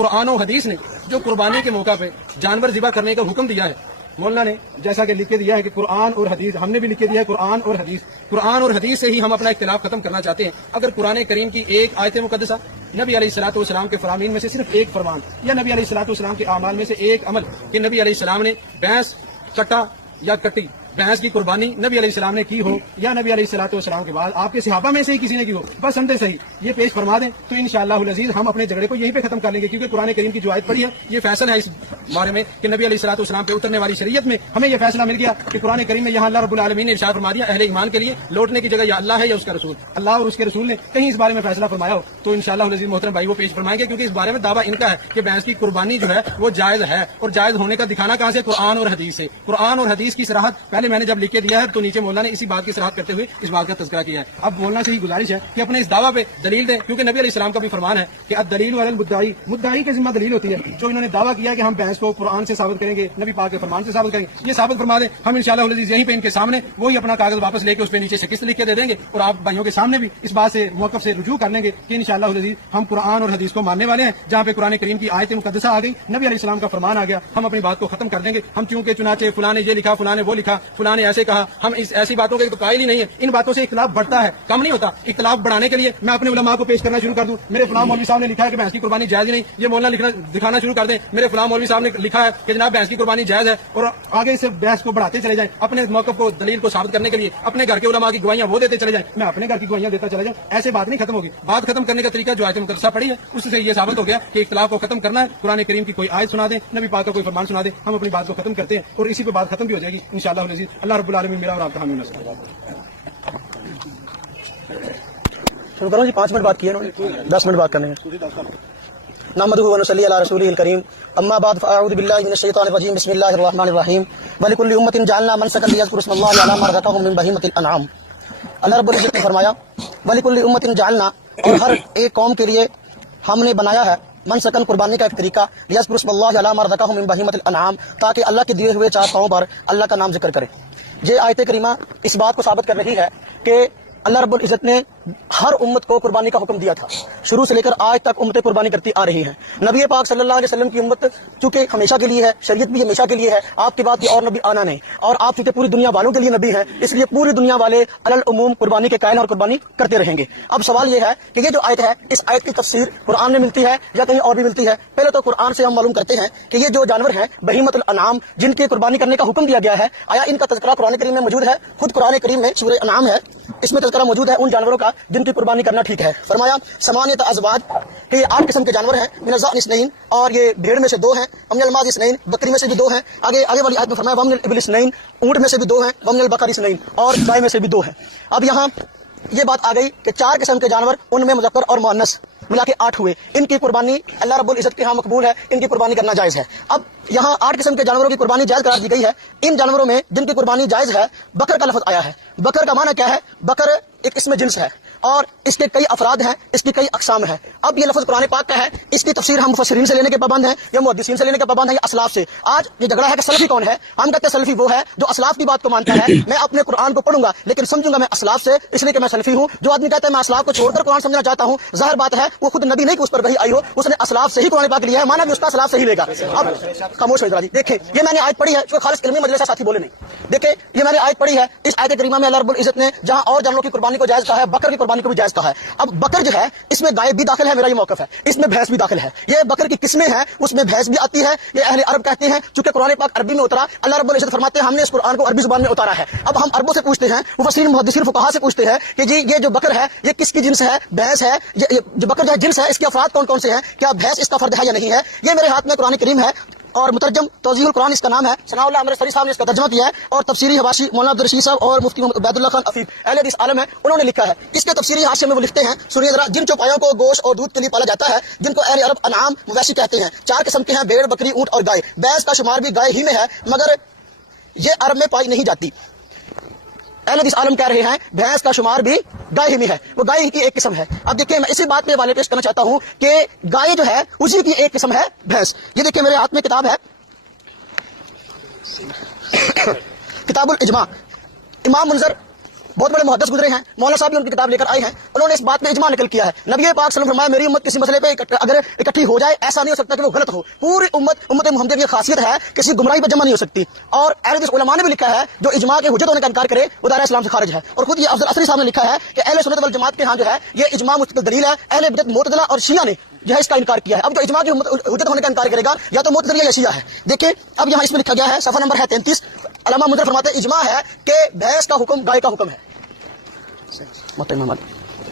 قرآن و حدیث نے جو قربانی کے موقع پہ جانور ذبح کرنے کا حکم دیا ہے، مولانا نے جیسا کہ لکھ کے دیا ہے کہ قرآن اور حدیث، ہم نے بھی لکھ کے دیا ہے قرآن اور حدیث سے ہی ہم اپنا اختلاف ختم کرنا چاہتے ہیں۔ اگر قرآن کریم کی ایک آیت مقدسہ، نبی علیہ الصلوۃ والسلام کے فرامین میں سے صرف ایک فرمان، یا نبی علیہ الصلوۃ والسلام کے اعمال میں سے ایک عمل کہ نبی علیہ السلام نے بھینس کٹا یا کٹی، بھینس کی قربانی نبی علیہ السلام نے کی ہو، یا نبی علیہ الصلوۃ والسلام کے بعد آپ کے صحابہ میں سے ہی کسی نے کی ہو، بس سمجھے صحیح یہ پیش فرما دیں تو انشاءاللہ العزیز ہم اپنے جھگڑے کو یہیں پہ ختم کر لیں گے، کیونکہ قرآن کریم کی جو آیت پڑھی ہے یہ فیصل ہے اس بارے میں کہ نبی علیہ الصلوۃ والسلام پہ اترنے والی شریعت میں ہمیں یہ فیصلہ مل گیا کہ قرآن کریم میں یہاں اللہ رب العالمین نے ارشاد فرما دیا اہل ایمان کے لیے لوٹنے کی جگہ یا اللہ ہے یا اس کا رسول، اللہ اور اس کے رسول نے کہیں اس بارے میں فیصلہ فرمایا ہو تو انشاءاللہ العزیز محترم بھائی وہ پیش فرمائیں گے، کیونکہ اس بارے میں دعویٰ ان کا ہے کہ بھینس کی قربانی جو ہے وہ جائز ہے، اور جائز ہونے کا دکھانا کہاں سے؟ قرآن اور حدیث سے۔ قرآن اور حدیث کی صراحت پہلے میں نے جب لکھ کے دیا ہے تو نیچے مولانا نے اسی بات کی صراحت کرتے ہوئے اس بات کا تذکرہ کیا ہے۔ اب مولانا سے ہی گزارش ہے کہ اپنے اس دعویٰ پہ دلیل دیں، کیونکہ نبی علیہ السلام کا بھی فرمان ہے کہ الدلیل علی المدعی، مدعی کے ذمہ دلیل ہوتی ہے۔ جو انہوں نے دعویٰ کیا کہ ہم بھینس کو قرآن سے ثابت کریں گے، نبی پاک کے فرمان سے ثابت کریں گے، یہ ثابت فرما دیں، ہم انشاءاللہ العزیز یہیں پہ ان کے سامنے وہی اپنا کاغذ واپس لے کے اس پہ نیچے شکست لکھ کے دے دیں گے، اور آپ بھائیوں کے سامنے بھی اس بات سے موقف سے رجوع کر لیں گے کہ انشاءاللہ العزیز ہم قرآن اور حدیث کو ماننے والے ہیں۔ جہاں پہ قرآن کریم کی آیت مقدسہ آ گئی، نبی علیہ السلام کا فرمان آ گیا، ہم اپنی بات کو ختم کر دیں گے۔ ہم چونکہ چنانچہ فلاں نے یہ لکھا، فلاں نے وہ لکھا، فلاں نے ایسے کہا، ہم اس ایسی باتوں کے تو قائل ہی نہیں ہے۔ ان باتوں سے اختلاف بڑھتا ہے، کم نہیں ہوتا۔ اختلاف بڑھانے کے لیے میں اپنے علماء کو پیش کرنا شروع کر دوں، میرے فلاں مولوی صاحب نے لکھا ہے کہ بھینس کی قربانی جائز ہی نہیں، یہ مولانا دکھانا شروع کر دیں، میرے فلاں مولوی صاحب نے لکھا ہے کہ جناب بھینس کی قربانی جائز ہے، اور آگے سے بحث کو بڑھاتے چلے جائیں، اپنے موقف کو دلیل کو ثابت کرنے کے لیے اپنے گھر کے علماء کی گواہیاں وہ دیتے چلے جائیں، میں اپنے گھر کی گواہیاں دیتا چلا جاؤں، ایسے بات نہیں ختم ہوگی۔ بات ختم کرنے کا طریقہ جو آیت مقدسہ پڑھی ہے اس سے یہ ثابت ہو گیا کہ اختلاف کو ختم کرنا ہے، قرآن کریم کی کوئی آیت سنا دیں، نبی پاک کا کوئی فرمان سنا دیں، ہم اپنی بات کو ختم کرتے ہیں اور اسی پہ بات ختم بھی ہو جائے گی انشاءاللہ العزیز۔ اللہ رب العالمین میرا اور آپ کا حامی نصر۔ شروع کرو جی، 5 منٹ بات کیے انہوں نے، 10 منٹ بات کرنے ہیں۔ نحمدہ و نصلی علی رسولہ الکریم، اما بعد فاعوذ باللہ من الشیطان الرجیم، بسم اللہ الرحمن الرحیم، ولکل امۃ جعلنا منسکا لیذکروا اسم اللہ علی ما رزقہم من بہیمۃ الانعام۔ اللہ رب العزت نے فرمایا ولکل امۃ جعلنا، اور ہر ایک قوم کے لیے ہم نے بنایا ہے منسکن، قربانی کا ایک طریقہ، لیذکروا اسم اللہ علی ما رزقہم من بہیمۃ الانعام، تاکہ اللہ کے دیے ہوئے 4 پاؤں پر اللہ کا نام ذکر کرے۔ یہ آیت کریمہ اس بات کو ثابت کر رہی ہے کہ اللہ رب العزت نے ہر امت کو قربانی کا حکم دیا تھا، شروع سے لے کر آج تک امتیں قربانی کرتی آ رہی ہیں۔ نبی پاک صلی اللہ علیہ وسلم کی امت چونکہ ہمیشہ کے لیے ہے، شریعت بھی ہمیشہ کے لیے ہے، آپ کے بعد کوئی اور نبی آنا نہیں، اور آپ چونکہ پوری دنیا والوں کے لیے نبی ہیں، اس لیے پوری دنیا والے علی العموم قربانی کے قائل اور قربانی کرتے رہیں گے۔ اب سوال یہ ہے کہ یہ جو آیت ہے، اس آیت کی تفسیر قرآن میں ملتی ہے یا کہیں اور بھی ملتی ہے؟ پہلے تو قرآن سے ہم معلوم کرتے ہیں کہ یہ جو جانور ہیں بہیمۃ الانعام، جن کی قربانی کرنے کا حکم دیا گیا ہے، آیا ان کا تذکرہ قرآن کریم میں موجود ہے؟ خود قرآن کریم میں سورہ انعام ہے، اس میں تذکرہ موجود ہے ان جانوروں کا جن کی قربانی کرنا ٹھیک ہے۔ فرمایا ثمانیۃ ازواج، کہ یہ 8 قسم کے جانور ہیں، من الضأن اثنین، اور یہ بھیڑ میں سے 2 ہیں، ومن الماعز اثنین، بکری میں سے بھی 2 ہیں۔ آگے والی آیت میں فرمایا ومن الابل اثنین، اونٹ میں سے بھی 2 ہیں، ومن البقر اثنین، اور گائے میں سے بھی 2 ہیں۔ اب یہاں یہ بات آ گئی کہ 4 قسم کے جانور، ان میں مذکر اور مؤنث ملا کے 8 ہوئے، ان کی قربانی اللہ رب العزت کے ہاں مقبول ہے، ان کی قربانی کرنا جائز ہے۔ اب یہاں 8 قسم کے جانوروں کی قربانی جائز قرار دی گئی ہے۔ ان جانوروں میں جن کی قربانی جائز ہے، بکر کا لفظ آیا ہے۔ بکر کا معنی کیا ہے؟ بکر ایک اسم جنس ہے، اور اس کے کئی افراد ہیں، اس کی کئی اقسام ہیں۔ اب یہ لفظ قرآن پاک کا ہے، اس کی تفسیر ہم مفسرین سے لینے کے پابند ہیں یا محدثین سے لینے کے پابند ہیں یا اسلاف سے۔ آج یہ جھگڑا ہے کہ سلفی کون ہے؟ ہم کہتے ہیں سلفی وہ ہے جو اسلاف کی بات کو مانتا ہے۔ میں اپنے قرآن کو پڑھوں گا لیکن سمجھوں گا میں اسلاف سے، اس لیے کہ میں سلفی ہوں۔ جو آدمی کہتا ہے میں اسلاف کو چھوڑ کر قرآن سمجھنا چاہتا ہوں، ظاہر بات ہے وہ خود نبی نہیں کہ اس پر وحی آئی ہو، اس نے اسلاف سے ہی قرآن پاک لیا ہے، مانا بھی اس کا اسلاف سے ہی لے گا۔ اب خاموش ہو جائے، دیکھیں یہ میں نے آیت پڑھی ہے، جو خالص علمی مجلس ساتھی بولے نہیں۔ دیکھیں یہ میں نے آیت پڑھی ہے، اس آیت کریمہ میں اللہ رب العزت نے جہاں اور جانوروں کی قربانی کو جائز کہا ہے، بکر کی قربانی کو بھی جائز کہا ہے۔ اب بکر جو ہے اس میں گائے بھی داخل ہے، میرا یہ موقف ہے، اس میں بھینس بھی داخل ہے۔ یہ بکر کی قسمیں ہیں، اس میں بھینس بھی آتی ہے، یہ اہل عرب کہتے ہیں، چونکہ قرآن پاک عربی میں اترا، اللہ رب العزت فرماتے ہیں ہم نے اس قرآن کو عربی زبان میں اتارا ہے۔ اب ہم عربوں سے پوچھتے ہیں، مفسرین محدثین فقہا سے پوچھتے ہیں کہ جی یہ جو بکر ہے یہ کس کی جنس ہے؟ بھینس ہے، یہ جو بکر جو ہے جنس ہے، اس کے افراد کون کون سے ہیں؟ کیا بھینس اس کا فرد ہے یا نہیں ہے؟ یہ میرے ہاتھ میں قرآن کریم ہے، اور مترجم توضیح القرآن اس کا نام ہے، ثناء اللہ امرتسری صاحب نے اس کا ترجمہ کیا ہے، اور تفسیری حواشی مولانا عبدالرشید صاحب اور مفتی عبید اللہ خان عفیف اہل حدیث عالم ہے، انہوں نے لکھا ہے۔ اس کے تفسیری حاشیے میں وہ لکھتے ہیں، سنیے ذرا، جن چوپایوں کو گوشت اور دودھ کے لیے پالا جاتا ہے، جن کو اہل عرب انعام مویشی کہتے ہیں، 4 قسم کے ہیں، بھیڑ، بکری، اونٹ اور گائے۔ بھینس کا شمار بھی گائے ہی میں ہے، مگر یہ عرب میں پائی نہیں جاتی۔ اہل حدیث عالم کہہ رہے ہیں بھینس کا شمار بھی گائے ہی میں ہے، وہ گائے ہی کی ایک قسم ہے۔ اب دیکھیں میں اسی بات پہ حوالے پیش کرنا چاہتا ہوں کہ گائے جو ہے اسی کی ایک قسم ہے بھینس۔ یہ دیکھیں میرے ہاتھ میں کتاب ہے، کتاب الاجماع، امام منظر بہت بڑے محدث گزرے ہیں, مولانا صاحب بھی ان کی کتاب لے کر آئے ہیں, انہوں نے اس بات میں اجماع نقل کیا ہے. نبی پاک صلی اللہ علیہ وسلم فرمایا میری امت کسی مسئلے پہ اگر اکٹھی ہو جائے ایسا نہیں ہو سکتا کہ وہ غلط ہو. پوری امت محمدیہ کی خاصیت ہے کسی گمراہی پہ جمع نہیں ہو سکتی. اور اہل حدیث علماء نے بھی لکھا ہے جو اجماع کے حجت ہونے کا انکار کرے وہ دائرہ اسلام سے خارج ہے. اور خود یہ افضل عصری صاحب نے لکھا ہے کہ اہل سنت والجماعت کے ہاں جو ہے یہ اجماع مستقل دلیل ہے. اہل بدعت معتزلہ اور شیعہ نے جو ہے اس کا انکار کیا ہے. اب جو اجماع کی حجت ہونے کا انکار کرے گا یا تو معتزلہ یا شیعہ ہے. دیکھیں اب یہاں اس میں لکھا گیا ہے, صفحہ نمبر ہے 33, علامہ منذر فرماتے ہیں اجماع ہے کہ بھینس کا حکم گائے کا حکم ہے.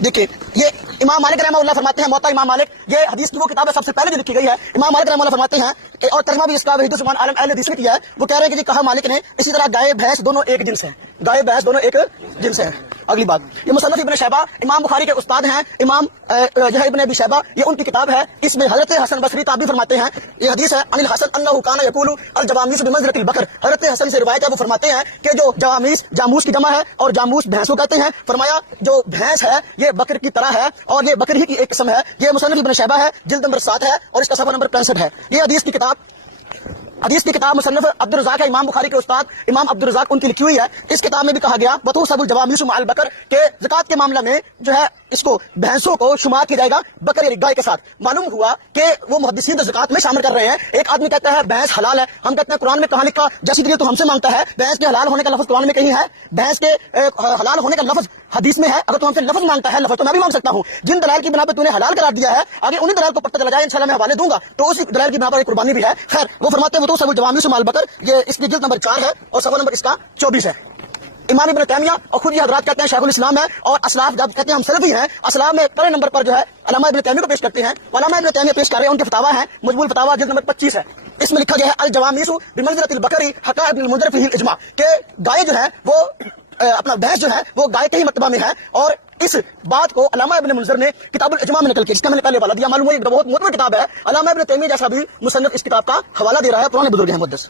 دیکھیے یہ امام مالک رحمہ اللہ فرماتے ہیں, موطا امام مالک, یہ حدیث کی وہ کتاب ہے سب سے پہلے جو لکھی گئی ہے. امام مالک رحمہ اللہ فرماتے ہیں اور ترجمہ بھی اس کا وحید السبحان عالم اہل حدیث نے کیا ہے. وہ کہہ رہے ہیں کہ جی کہا مالک نے اسی طرح گائے بھینس دونوں ایک جنس ہیں, گائے بھینس دونوں ایک جنس ہیں. اگلی بات, یہ مصنف ابن شیبہ امام بخاری کے استاد ہیں, امام جو ہے ابن ابی شیبہ, یہ ان کی کتاب ہے. اس میں حضرت حسن بصری تعبیر فرماتے ہیں, یہ حدیث ہے عن الحسن انہ کان یقول الجوامیس بمنزلۃ البقر. حضرت حسن سے روایت ہے, وہ فرماتے ہیں کہ جو جوامیس جاموس کی جمع ہے اور جاموس بھینس کو کہتے ہیں. فرمایا جو بھینس ہے یہ بکر کی طرح ہے اور یہ بکر ہی کی ایک قسم ہے. یہ مصنف ابن شیبہ ہے, جلد نمبر 7 ہے اور اس کا صفحہ نمبر 65 ہے. یہ حدیث کی کتاب مصنف عبد الرزاق ہے, امام بخاری کے استاد امام عبد الرزاق ان کی لکھی ہوئی ہے. اس کتاب میں بھی کہا گیا وتحسب الجوامیس مع البقر کہ زکات کے معاملہ میں جو ہے اس کو بھینسوں کو شمار کیا جائے گا بکر یعنی گائے کے ساتھ. معلوم ہوا کہ وہ محدثین تو زکات میں شامل کر رہے ہیں. ایک آدمی کہتا ہے بھینس حلال ہے, ہم کہتے ہیں قرآن میں کہاں لکھا, جیسی دلیل تو ہم سے مانگتا ہے. بھینس کے حلال ہونے کا لفظ قرآن میں کہیں ہے, بھینس کے حلال ہونے کا لفظ حدیث میں ہے. اگر تو ہم سے لفظ مانگتا ہے, لفظ تو میں بھی مانگ سکتا ہوں. جن دلائل کی بنا پہ تو نے حلال قرار دیا ہے آگے انہیں دلائل کو پتہ چلا جائے انشاءاللہ میں حوالے دوں گا, تو اسی دلائل کی بنا پر ایک قربانی بھی ہے. خیر وہ فرماتے ہیں وہ تو سب الجوامیس مع البقر, یہ اس کی جلد نمبر 4 ہے اور صفحہ نمبر اس کا 24 ہے. امام ابن تیمیہ اور خود یہ حضرات کہتے ہیں شیخ الاسلام ہے, اور اسلاف جب کہتے ہیں ہم سلفی ہیں, اسلاف میں پہلے نمبر پر جو ہے علامہ ابن تیمیہ کو پیش کرتے ہیں. علامہ ابن تیمیہ پیش کر رہے ہیں, ان کے فتاوا ہیں مجموع الفتاوا جلد نمبر 25 ہے. اس میں لکھا گیا ہے الجوامیس بمنزلۃ البقر حکا ابن المنذر فیہ الاجماع, کہ گائے جو ہے وہ اپنا بھینس جو ہے وہ گائے کے ہی مرتبہ میں ہے. اور اس بات کو علامہ ابن منذر نے کتاب الاجماع میں نقل کیا, جس کا میں نے پہلے حوالہ دیا. معلوم ہوا یہ بہت معتبر کتاب ہے. علامہ ابن تیمیہ جیسا بھی مصنف اس کتاب کا حوالہ دے رہا ہے, پرانے بزرگ ہیں محدث.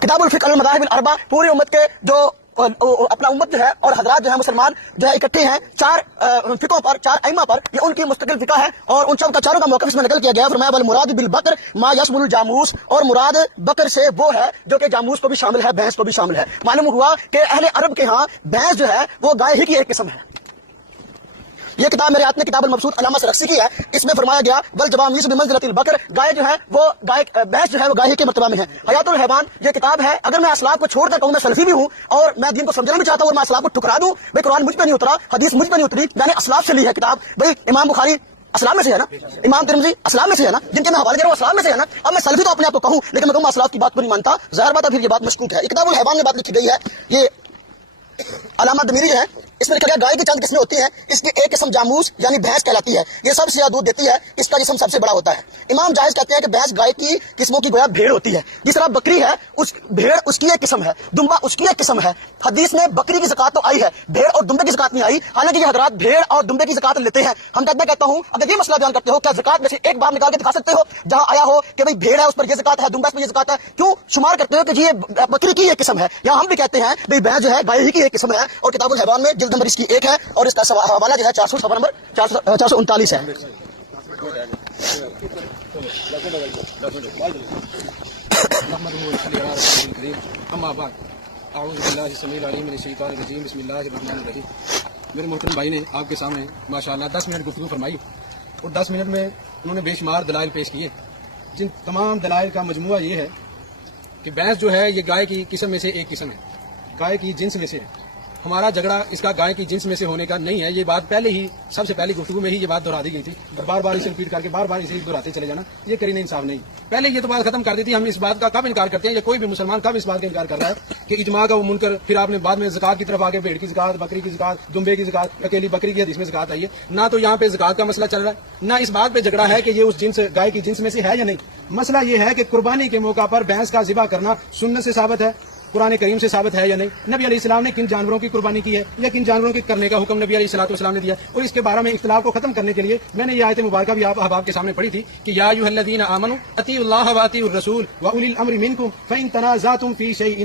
کتاب الفقہ المذاہب الاربع, پوری امت کے جو اپنا امت جو ہے اور حضرات جو ہے مسلمان جو ہے اکٹھے ہیں 4 فقوں پر, 4 ائمہ پر, یہ ان کی مستقل فقہ ہے اور ان سب کا چاروں کا موقف اس میں نقل کیا گیا. فرمایا والمراد بالبقر ما یشمل الجاموس, اور مراد بکر سے وہ ہے جو کہ جاموس کو بھی شامل ہے, بھینس کو بھی شامل ہے. معلوم ہوا کہ اہل عرب کے ہاں بھینس جو ہے وہ گائے ہی کی ایک قسم ہے. یہ کتاب میرے ہاتھ میں کتاب المبسوط علامہ سرخسی کی ہے. اس میں فرمایا گیا والجوامیس بمنزلۃ البقر, گائے جو ہے وہ گائے بھینس جو ہے وہ گائے کے مرتبہ میں ہے. حیات الحیوان یہ کتاب ہے. اگر میں اسلاف کو چھوڑ کر کہوں میں سلفی بھی ہوں اور میں دین کو سمجھنا بھی چاہتا ہوں اور میں اسلاف کو ٹکرا دوں, بھائی قرآن مجھ پہ نہیں اترا, حدیث مجھ پہ نہیں اتری, میں نے اسلاف سے لی ہے کتاب. بھائی امام بخاری اسلام میں سے ہے نا, امام ترمذی اسلام میں سے ہے نا, جن کے میں حوالے دے رہا ہوں اسلام میں سے ہے نا. اب میں سلفی تو اپنے آپ کو کہوں لیکن میں کہوں اسلاف کی بات کو نہیں مانتا, ظاہر بات ہے پھر یہ بات مشکوک ہے. یہ کتاب الحیوان میں بات لکھی گئی ہے. یہ علامہ دمیری جو ہے اس میں لکھا گیا گائے کی چند قسمیں ہوتی ہیں, اس کی ایک قسم جاموس یعنی بھینس کہلاتی ہے, یہ سب سے زیادہ دودھ دیتی ہے, اس کا جسم سب سے بڑا ہوتا ہے. امام جائز کہتے ہیں کہ بھینس گائے کی قسموں کی گویا بھیڑ ہوتی ہے, جس طرح بکری ہے اس بھیڑ اس کی ایک قسم ہے, دمبا اس کی ایک قسم ہے. حدیث میں بکری کی زکات تو آئی ہے, بھیڑ اور دمبے کی زکات نہیں آئی. حالانکہ یہ حضرات بھیڑ اور دمبے کی زکات لیتے ہیں. ہم کہتا ہوں اگر یہ مسئلہ بیان کرتے ہو کیا زکات میں سے ایک بار نکال کے دکھا سکتے ہو جہاں آیا ہو کہ بھائی بھیڑ ہے اس پر یہ زکات ہے, دمبا اس پر یہ زکات ہے, کیوں شمار کرتے ہو کہ جی یہ بکری کی ایک قسم ہے. یہاں ہم بھی کہتے ہیں بھائی بھینس جو ہے گائے ہی کی ایک قسم ہے. اور کتاب الحیوان میں جلد نمبر اس کی 1 ہے اور اس کا حوالہ جو ہے 400 صفحہ نمبر 439 ہے. اما بعد اعوذ باللہ السمیع العلیم من الشیطان الرجیم بسم اللہ الرحمن الرحیم. میرے محترم بھائی نے آپ کے سامنے ماشاءاللہ 10 منٹ گفتگو فرمائی اور 10 منٹ میں انہوں نے بے شمار دلائل پیش کیے, جن تمام دلائل کا مجموعہ یہ ہے کہ بھینس جو ہے یہ گائے کی قسم میں سے ایک قسم ہے, گائے کی جنس میں سے ہے. ہمارا جھگڑا اس کا گائے کی جنس میں سے ہونے کا نہیں ہے. یہ بات پہلے ہی سب سے پہلی گفتگو میں ہی یہ بات دہرا دی گئی تھی اور بار بار اسے ریپیٹ کر کے بار بار اسے دہراتے چلے جانا یہ کرینہ انصاف نہیں. پہلے یہ تو بات ختم کر دی تھی. ہم اس بات کا کب انکار کرتے ہیں یا کوئی بھی مسلمان کب اس بات کا انکار کر رہا ہے کہ اجماع کا وہ منکر, پھر آپ نے بعد میں زکات کی طرف آگے بھیڑ کی زکات, بکری کی زکات, دمبے کی زکات, اکیلی بکری کی حدیث میں زکات آئی ہے. نہ تو یہاں پہ زکات کا مسئلہ چل رہا ہے, نہ اس بات پہ جھگڑا ہے کہ یہ اس جنس گائے کی جنس میں سے ہے یا نہیں. مسئلہ یہ ہے کہ قربانی کے موقع پر بھینس کا ذبح کرنا سنت سے ثابت ہے, قرآن کریم سے ثابت ہے یا نہیں. نبی علیہ السلام نے کن جانوروں کی قربانی کی ہے یا کن جانوروں کے کرنے کا حکم نبی علیہ الصلوۃ والسلام نے دیا, اور اس کے بارے میں اختلاف کو ختم کرنے کے لیے میں نے یہ آیت مبارکہ بھی آپ احباب کے سامنے پڑھی تھی کہ یا ایھا الذین آمنوا اطیعوا اللہ واطیعوا الرسول واولی الامر منکم فان تنازعتم فی شیء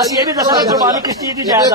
ਅਸੀਂ ਇਹ ਵੀ ਦੱਸਣਾ ਕੁਰਬਾਨੀ ਕਿਸ ਚੀਜ਼ ਦੀ ਜਾਇਜ਼ ਆ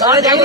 ਸਾਰੇ ਜਾਈਏ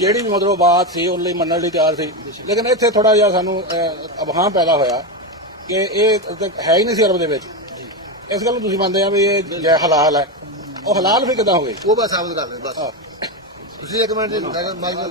ਜਿਹੜੀ ਵੀ ਮਤਲਬ ਬਾਤ ਸੀ ਉਹਨਾਂ ਲਈ ਮੰਨਣ ਲਈ ਤਿਆਰ ਸੀ ਲੇਕਿਨ ਇੱਥੇ ਥੋੜਾ ਜਿਹਾ ਸਾਨੂੰ ਅਬਹਾਮ ਪੈਦਾ ਹੋਇਆ ਕਿ ਇਹ ਹੈ ਹੀ ਨਹੀਂ ਸੀ ਅਰਬ ਦੇ ਵਿੱਚ ਇਸ ਗੱਲ ਨੂੰ ਤੁਸੀਂ ਮੰਨਦੇ ਆ ਵੀ ਇਹ ਹਲਾਲ ਹੈ ਉਹ ਹਲਾਲ ਫਿਰ ਕਿਦਾਂ ਹੋ ਗਈ ਉਹ ਬਸ ਸਾਬਤ ਕਰ ਦੇ ਬਸ ਤੁਸੀਂ ਇੱਕ ਮਿੰਟ ਜੀ ਮਾਈਕ ਗੱਲ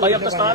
ਭਾਈ ਅਫਤਾਰ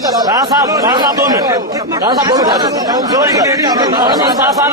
ਸਾਥ ਰਾਣਾ ਸਾਹਿਬ 2 ਮਿੰਟ ਰਾਣਾ ਸਾਹਿਬ ਬੋਲੋ ਸੋਰੀ ਰਾਣਾ ਸਾਹਿਬ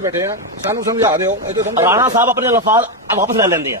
ਬੈਠੇ ਆ ਸਾਨੂੰ ਸਮਝਾ ਦਿਓ ਰਾਣਾ ਸਾਹਿਬ ਆਪਣੇ ਲਫ਼ਾਜ਼ ਵਾਪਸ ਲੈ ਲੈਂਦੇ ਆ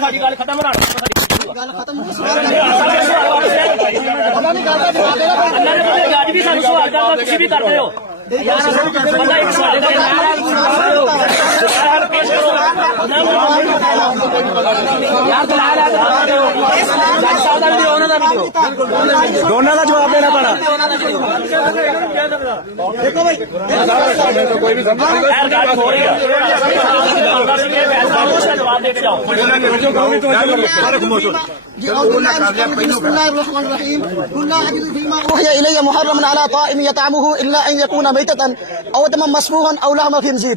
ਸਾਡੀ ਗੱਲ ਖਤਮ ਰਾਣਾ ਅੱਜ ਵੀ ਸਾਨੂੰ ਸਵਾਲ ਕਰਦਾ ਤੁਸੀਂ ਵੀ ਕਰਦੇ ਹੋ ਯਾਰ ਬੰਦਾ ਇੱਕ ਸਵਾਲ ਦਾ ਯਾਰ ਦਲਾਲ ਆ ਦੋਨਾਂ ਦਾ ਜਵਾਬ ਦੇਣਾ ਪੈਣਾ ਦੇਖੋ ਭਾਈ ਕੋਈ ਵੀ ਸਮਝ ਯਾਰ ਗੱਲ ਹੋ ਰਹੀ ਹੈ ਜਵਾਬ ਦੇ ਕੇ ਜਾਓ إلي محرم على طائم يطعمه إلا أن يكون ميتة أو دما مسفوحا أو لحم خنزير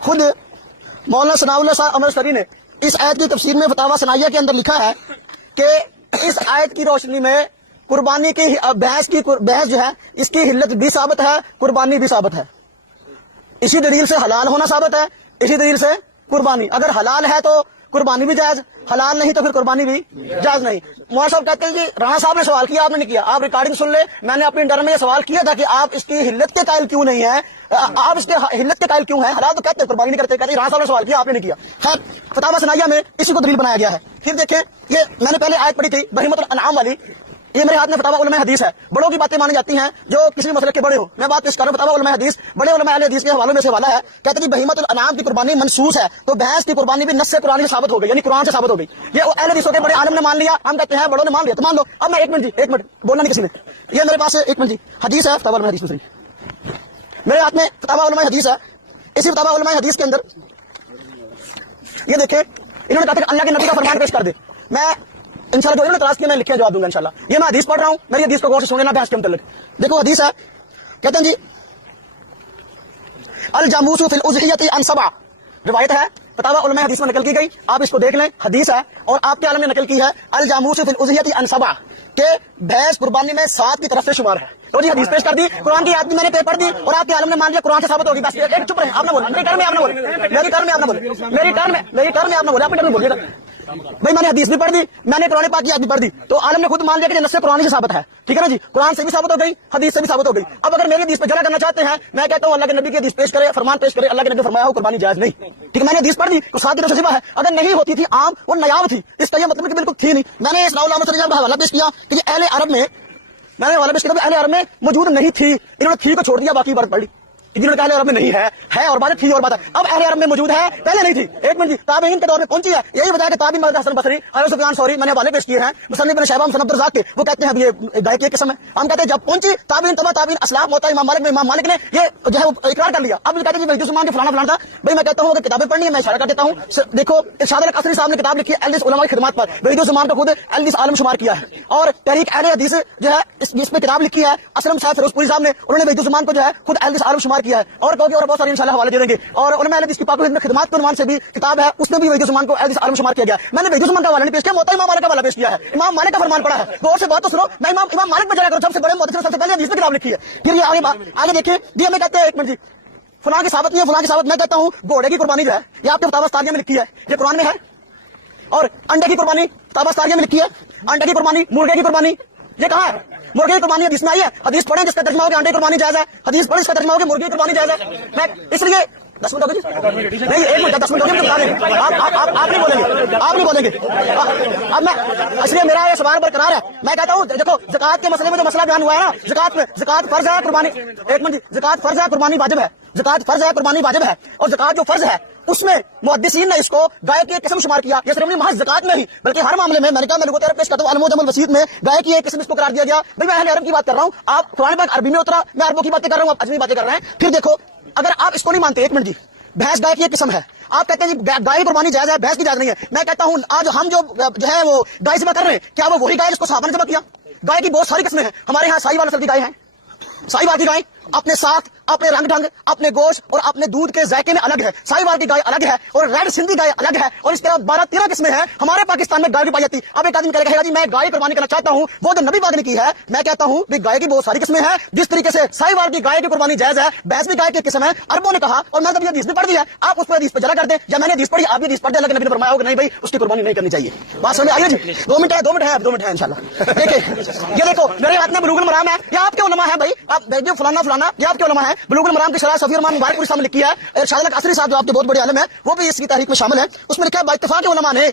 خود مولانا ثناءاللہ صاحب امرتسری نے اس آیت کی تفسیر میں فتاوی ثنائیہ کے اندر لکھا ہے کہ اس آیت کی روشنی میں قربانی کی بحث جو ہے اس کی حلت بھی ثابت ہے، قربانی بھی ثابت ہے. اسی دلیل سے حلال ہونا ثابت ہے، اسی دلیل سے قربانی. اگر حلال ہے تو قربانی بھی جائز، حلال نہیں تو پھر قربانی بھی جائز نہیں. مولانا صاحب کہتے ہیں کہ رانا صاحب نے سوال کیا، آپ نے نہیں کیا. آپ ریکارڈنگ سن لے، میں نے اپنی انٹر میں یہ سوال کیا تھا کہ آپ اس کی حلت کے قائل کیوں نہیں ہیں، آپ اس کے حلت کے قائل کیوں ہیں؟ حلال تو کہتے ہیں، قربانی نہیں کرتے. کہتے ہیں رانا صاحب نے سوال کیا، آپ نے نہیں کیا. خیر فتاوی ثنائیہ میں اسی کو دلیل بنایا گیا ہے. پھر دیکھیں یہ میں نے پہلے آیت پڑھی تھی بہیمۃ الانعام والی، یہ میرے ہاتھ میں فتاوی علماء حدیث ہے. بڑوں کی باتیں مانی جاتی ہیں جو کسی بھی مسئلے کے بڑے ہو. میں بات پیش کر رہا ہوں فتاوی علماء حدیث، بڑے علماء اہل حدیث کے حوالوں میں سے حوالہ ہے. کہتے ہیں کہ بہیمۃ الانعام کی قربانی منسوس ہے، تو بھینس کی قربانی بھی نص قرآن سے ثابت ہو گئی، یعنی قرآن سے ثابت ہو گئی. یہ اہل حدیثوں کے بڑے عالم نے مان لیا، ہم کہتے ہیں بڑوں نے مان لیا تو مان لو. اب میں ایک منٹ بولنا نہیں کسی نے. یہ میرے پاس ایک منٹ حدیث ہے فتاوی علماء حدیث میں، میرے ہاتھ میں فتاوی علماء حدیث ہے. اسی فتاوی علماء حدیث کے اندر یہ دیکھیں انہوں نے کہا کہ اللہ کے نبی کا فرمان پیش کر دے. میں انشاءاللہ جو انہوں نے تلاش کیا میں لکھ کے جواب دوں گا انشاءاللہ. یہ میں حدیث پڑھ رہا ہوں، میری حدیث کو غور سے سن لینا بحث کے متعلق. دیکھو حدیث ہے، کہتے ہیں جی الجاموس فی الاضحیۃ عن سبع، روایت ہے فتاوی علماء حدیث میں نقل کی گئی، آپ اس کو دیکھ لیں. حدیث ہے اور آپ کے عالم نے نقل کی ہے الجاموس فی الاضحیۃ عن سبع، کہ بھینس قربانی میں 7 کی طرف سے شمار ہے. تو جی حدیث پیش کر دی، قرآن کی آیت بھی میں نے پڑھ دی اور آپ کے عالم نے مان لیا قرآن سے ثابت ہوگی. بس ایک چپ رہے، آپ نہ بولیں، میری ٹرم میں آپ نہ بولیں، میری ٹرم میں آپ نہ بولیں، میری ٹرم میں آپ نہ بولیں، اپنی ٹرم میں بولیے گا. بھائی میں نے حدیث بھی پڑھ دی، میں نے قرآن پاک کی آیت بھی پڑھ دی، تو عالم نے خود مان لیا کہ نص قرآن سے ثابت ہے. ٹھیک ہے نا جی، قرآن سے بھی ثابت ہو گئی، حدیث سے بھی ثابت ہو گئی. اب اگر میری حدیث پہ جھگڑا کرنا چاہتے ہیں، میں کہتا ہوں اللہ کے نبی کی حدیث پیش کرے، فرمان پیش کرے. اللہ کے نبی فرمایا ہو قربانی جائز نہیں. ٹھیک ہے، میں نے حدیث پڑھ دی تو 7 دنوں سے ذبح ہے. اگر نہیں ہوتی تھی عام وہ نیاب تھی، اس کا یہ مطلب کہ بالکل تھی نہیں. میں نے اسلام کا حوالہ پیش کیا کہ یہ اہل عرب میں، میں نے حوالہ پیش کیا اہل عرب میں موجود نہیں تھی، انہوں نے تھی کو چھوڑ دیا، باقی بات پڑھ لی. جنہوں نے کہا اہل عرب میں نہیں ہے اور بات تھی اور بات ہے. اب اہل عرب میں موجود ہے، پہلے نہیں تھی. ایک منٹ جی، تابعین کے دور میں پہنچی ہے. یہی وجہ ہے کہ تابعی حسن بصری اور سفیان ثوری میں نے حوالے پیش کیے ہیں. مصنف بن شیبہ مصنف عبدالرزاق کے، وہ کہتے ہیں اب یہ گائے کی قسم ہے. ہم کہتے ہیں جب پہنچی تابعین تبع تابعین اسلاف ہوتا ہے، امام مالک نے یہ جو ہے وہ اقرار کر لیا. اب کہتے ہیں وحید الزمان کے فلانا تھا. بھائی میں کہتا ہوں کہ کتابیں پڑھنی ہے، میں اشارہ کر دیتا ہوں. دیکھو ارشاد القصری صاحب نے کتاب لکھی ہے اہل علماء کی خدمات پر، وحید الزمان کو خود اہل عالم شمار کیا ہے. اور تحریک اہل حدیث جو ہے اس پہ کتاب لکھی ہے اسلم صاحب فیروزپوری صاحب نے، انہوں نے وحید الزمان کو جو ہے خود اہل عالم شمار کیا ہے. اور بہت ساری انشاءاللہ حوالے دے دیں گے. اور علماء حدیث کی پاک و خدمات کے عنوان سے بھی کتاب ہے، اس میں بھی وحید الزمان کو اہل عالم شمار کیا گیا. میں نے وحید الزمان کا حوالہ نہیں پیش کیا، موتا امام مالک کا حوالہ پیش کیا ہے. امام مالک کا فرمان پڑا ہے، غور سے بات تو سنو. میں امام مالک میں جایا کروں، سب سے بڑے محدث نے سب سے پہلے حدیث میں کتاب لکھی ہے. پھر یہ آگے دیکھیں جی، ہمیں کہتے ہیں ایک منٹ جی فلاں کی ثابت نہیں ہے، فلاں کی ثابت. میں کہتا ہوں گھوڑے کی قربانی جو ہے یہ آپ کے فتاوی ثانیہ میں لکھی ہے، یہ قرآن میں ہے. اور انڈے کی قربانی فتاوی ثانیہ میں لکھی ہے. انڈے کی قربانی، مرغے کی قربانی یہ کہاں ہے؟ مرغے کی قربانی حدیث میں آئی ہے. حدیث پڑھیں جس کا ترجمہ ہو کہ انڈے کی قربانی جائز ہے، حدیث پڑھیں جس کا ترجمہ ہو کہ مرغی کی قربانی جائز ہے. میں اس لیے 10 منٹ ہو گئے جی، نہیں ایک منٹ 10 منٹ ہو گئے، بتا دیں گے. آپ نہیں بولیں گے، آپ نہیں بولیں گے. اب میں اس لیے میرا یہ سوال برقرار ہے. میں کہتا ہوں دیکھو زکات کے مسئلے میں جو مسئلہ بیان ہوا ہے نا، زکات فرض ہے، قربانی ایک منٹ جی، زکات فرض ہے، قربانی واجب ہے. زکات فرض ہے، قربانی واجب ہے. اور زکات جو فرض ہے اس میں محدثین نے اس کو گائے کی ایک قسم شمار کیا. یہ صرف محض زکات میں ہی بلکہ ہر معاملے میں، میں نے کہا میں لوگوں کو پیش کرتا ہوں المعجم الوسیط میں گائے کی ایک قسم اس کو قرار دیا گیا. بھائی میں اہل عرب کی بات کر رہا ہوں، آپ قرآن پاک عربی میں اترا، میں عربوں کی باتیں کر رہا ہوں، آپ اجمی باتیں کر رہے ہیں. پھر دیکھو اگر آپ اس کو نہیں مانتے، ایک منٹ جی، بھینس گائے کی ایک قسم ہے، آپ کہتے ہیں جی گائے کی قربانی جائز ہے، بھینس کی جائز نہیں ہے. میں کہتا ہوں آج ہم جو ہے وہ گائے ذبح کر رہے ہیں، کیا وہ وہی گائے جس کو صحابہ نے ذبح کیا؟ گائے کی بہت ساری قسمیں ہیں. ہمارے یہاں سائی وال نسل کی گائے ہیں، سائی وال کی گائے اپنے ساتھ، اپنے رنگ ڈھنگ، اپنے گوشت اور اپنے دودھ کے ذائقے میں الگ ہے. سائی وال کی گائے الگ ہے اور ریڈ سندھی گائے الگ ہے. اور اس کے علاوہ 12-13 قسمیں ہیں ہمارے پاکستان میں گائے کی پائی جاتی. اب ایک آدمی کہے گا جی میں گائے قربانی کرنا چاہتا ہوں، وہ تو نبی پاک نے کی ہے. میں کہتا ہوں کہ گائے کی بہت ساری قسمیں ہیں. جس طریقے سے سائی وال کی گائے کی قربانی جائز ہے، بھینس بھی گائے کی قسم ہے. عربوں نے کہا اور میں تو حدیث بھی پڑھ دی ہے، آپ اس پر حدیث پہ جلا کر دیں، یا میں نے حدیث پڑھی آپ بھی حدیث پڑھ دیں. اللہ کے نبی نے فرمایا ہوگا نہیں بھائی اس کی قربانی نہیں کرنی چاہیے. بات سمجھ آئیے جی؟ 2 منٹ ہے انشاءاللہ. دیکھیں یہ دیکھو میرے ہاتھ میں بلوغ المرام ہے، یہ آپ کے علماء ہیں. بھائی آپ جو فلانا یہ آپ کے علماء ہیں. بلوغ المرام کی شرح صفی الرحمان مبارک پوری صاحب نے لکھی ہے. ارشاد القصری صاحب جو آپ کے بہت بڑے عالم ہیں، وہ بھی اس کی تحریک میں شامل ہے. اس میں لکھا ہے با اتفاق علماء نے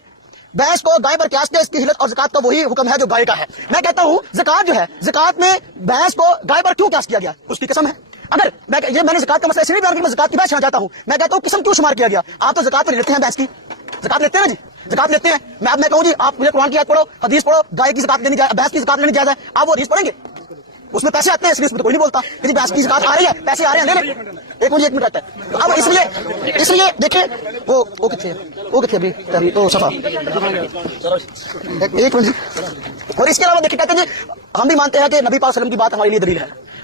بھینس کو گائے پر قیاس کیا، اس کی حلت اور زکات کا وہی حکم ہے جو گائے کا ہے. میں کہتا ہوں زکات جو ہے، زکات میں بھینس کو گائے پر کیوں قیاس کیا گیا؟ اس کی قسم ہے. اگر میں نے زکات کا مسئلہ اس لیے بیان کیا، میں زکات کی بحث کرنا چاہتا ہوں. میں کہتا ہوں قسم کیوں شمار کیا گیا؟ آپ تو زکات پر لیتے ہیں، بھینس کی زکات لیتے ہیں نا جی، زکات لیتے ہیں. میں کہوں جی آپ مجھے قرآن کی آیت پڑھو، حدیث پڑھو، گائے کی زکات لینی جائز، بھینس کی زکات لینی جائز ہے. آپ وہ حدیث پڑھیں گے، اس میں پیسے آتے ہیں، اس لیے اس میں تو کوئی نہیں بولتا کہ بھینس کی زکات آ رہی ہے، پیسے آ رہے ہیں، لے لیں. ایک منٹ رہتا ہے. اب اس لیے دیکھیں وہ کتنے ابھی تو صفا ایک منٹ. اور اس کے علاوہ دیکھیں کہتے ہیں جی ہم بھی مانتے ہیں کہ نبی پاک صلی اللہ علیہ وسلم کی بات ہمارے لیے دلیل ہے.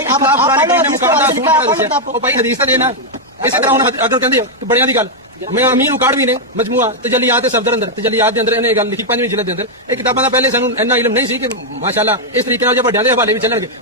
ਇਖਤਲਾਫ ਪੁਰਾਣੇ ਕਰੀਮ ਨੇ ਮੁਕਾਬਲਾ ਸੂਟ ਕਰ ਉਹ ਭਾਈ ਹਦੀਸ ਤਾਂ ਦੇਣਾ। ਇਸੇ ਤਰ੍ਹਾਂ ਹੁਣ ਅਗਰ ਕਹਿੰਦੇ ਕਿ ਬੜਿਆਂ ਦੀ ਗੱਲ ਮੈਂ ਅਮੀਰ ਉਕਾੜਵੀ ਨੇ ਮਜਮੂਆ ਤਜਲੀਆਤ ਦੇ ਸਫਦਰ ਅੰਦਰ ਤਜਲੀਆਤ ਦੇ ਅੰਦਰ ਇਹਨੇ ਗੱਲ ਲਿਖੀ 5ਵੀਂ ਜਿਲਦ ਦੇ ਅੰਦਰ। ਇਹ ਕਿਤਾਬਾਂ ਦਾ ਪਹਿਲੇ ਸਾਨੂੰ ਇੰਨਾ ਇਲਮ ਨਹੀਂ ਸੀ ਕਿ ਮਾਸ਼ਾਅੱਲਾ ਇਸ ਤਰੀਕੇ ਨਾਲ ਜੇ ਵੱਡਿਆਂ ਦੇ ਹਵਾਲੇ ਵੀ ਚੱਲਣਗੇ।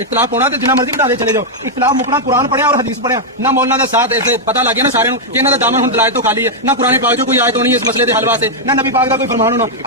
ਇਖਤਲਾਫ ਹੋਣਾ ਤੇ ਜਿੰਨਾ ਮਰਜ਼ੀ ਬਣਾ ਚਲੇ ਜਾਓ, ਇਖਤਲਾਫ ਮੁਕਣਾ ਕੁਰਾਨ ਪੜਿਆ ਔਰ ਹਦੀਸ ਪੜਿਆ ਨਾ। ਮੌਲਾਨਾ ਦਾ ਸਾਥ ਐਸੇ ਪਤਾ ਲੱਗ ਗਿਆ ਨਾ ਸਾਰਿਆਂ ਨੂੰ ਕਿ ਇਹਨਾਂ ਦਾ ਦਾਮਨ ਹੁਣ ਦਲਾਇਲ ਤੋਂ ਖਾਲੀ ਹੈ, ਨਾ ਕੁਰਾਨ ਪਾਕ ਚੋਂ ਕੋਈ ਆਇਤ ਹੋਣੀ ਇਸ ਮਸਲੇ ਦੇ ਹੱਲ ਵਾਸਤੇ, ਨਾ ਨਬੀ ਪਾਕ ਦਾ ਕੋਈ ਫਰਮਾਨ ਹੋਣਾ।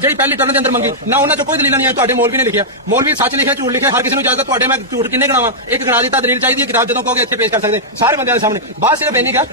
ਜਿਹੜੀ ਪਹਿਲੀ ਟਰਨ ਦੇ ਅੰਦਰ ਮੰਗੀ ਨਾ। ਉਹਨਾਂ ਚੋਂ ਕੋਈ ਦਲੀਲ ਨਹੀਂ ਹੈ। ਤੁਹਾਡੇ ਮੌਲਵੀ ਨੇ ਲਿਖਿਆ, ਮੌਲਵੀ ਸੱਚ ਲਿਖਿਆ ਝੂਠ ਲਿਖਿਆ, ਹਰ ਕਿਸੇ ਨੂੰ ਇਜਾਜ਼ਤ। ਤੁਹਾਡੇ ਮੈਂ ਝੂਠ ਕਿੰਨੇ ਗਣਾਵਾਂ? ਇੱਕ ਗਣਾ ਦਿੱਤਾ, ਦਲੀਲ ਚਾਹੀਦੀ ਹੈ ਕਿਤਾਬ ਜਦੋਂ ਕਹੋਗੇ ਇੱਥੇ ਪੇਸ਼ ਕਰ ਸਕਦੇ ਸਾਰੇ ਬੰਦਿਆਂ ਦੇ ਸਾਹਮਣੇ। ਬਾਤ ਸਿਰਫ ਇੰਨੀ ਹੈ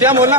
ਤੇ ਮੌਲਾਨਾ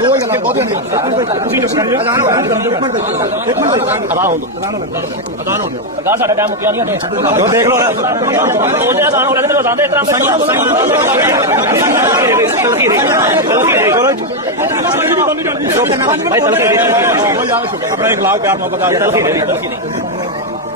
ਦੋ ਹੀ ਗੱਲਾਂ ਬਹੁਤੀਆਂ ਨਹੀਂ ਤੁਸੀਂ ਚੁੱਪ ਕਰਿਓ ਅਜ਼ਾਨ ਹੋ ਸਰਕਾਰ ਸਾਡਾ ਟਾਈਮ ਮੁੱਕਿਆ ਨਹੀਂ ਹਲੇ ਲੋ ਦੇਖ ਲਓ ਉਹਦੇ ਆਸਾਨ ਹੋ ਰਿਹਾ ਤੇ ਆਸਾਨ ਦੇ ਇਤਰਾਮ ਆਪਣਾ ਇਖਲਾਕ ਪਿਆਰ ਮੁਹੱਬਤ ਆ